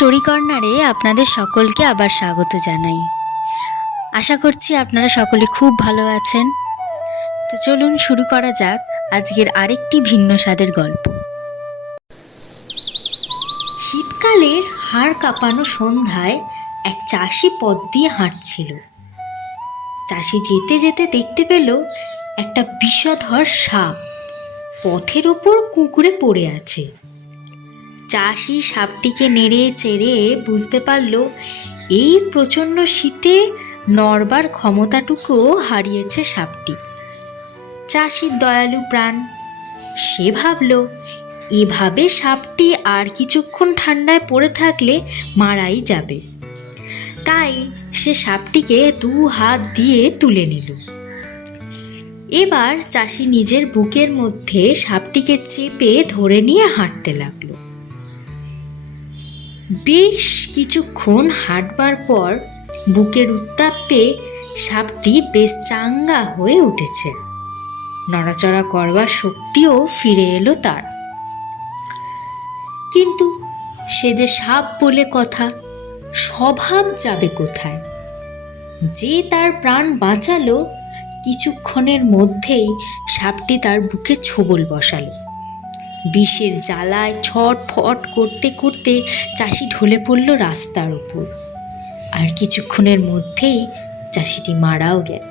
Story কর্নারে আপনাদের সকলকে আবার স্বাগত জানাই। আশা করছি আপনারা সকলে খুব ভালো আছেন। তো চলুন শুরু করা যাক আজকের আরেকটি ভিন্ন স্বাদের গল্প। শীতকালের হাড় কাঁপানো সন্ধ্যায় এক চাষি পথ দিয়ে হাঁটছিল। চাষি যেতে যেতে দেখতে পেল একটা বিষধর সাপ পথের ওপর কুঁকড়ে পড়ে আছে। চাষি সাপটিকে নেড়ে চেড়ে বুঝতে পারল এই প্রচণ্ড শীতে নড়বার ক্ষমতাটুকুও হারিয়েছে সাপটি। চাষির দয়ালু প্রাণ, সে ভাবল এভাবে সাপটি আর কিছুক্ষণ ঠান্ডায় পড়ে থাকলে মারাই যাবে। তাই সে সাপটিকে 2 হাত দিয়ে তুলে নিল। এবার চাষি নিজের বুকের মধ্যে সাপটিকে চেপে ধরে নিয়ে হাঁটতে লাগলো। বেশ কিছুক্ষণ হাঁটবার পর বুকের উত্তাপ পেয়ে সাপটি বেশ চাঙ্গা হয়ে উঠেছে। নড়াচড়া করবার শক্তিও ফিরে এলো তার। কিন্তু সে যে সাপ বলে কথা, স্বভাব যাবে কোথায়? যে তার প্রাণ বাঁচালো, কিছুক্ষণের মধ্যেই সাপটি তার বুকে ছোবল বসালো। বিষের জ্বালায় ছটফট করতে করতে চাষি ঢলে পড়ল রাস্তার উপর। আর কিছুক্ষণের মধ্যেই চাষিটি মারাও গেল।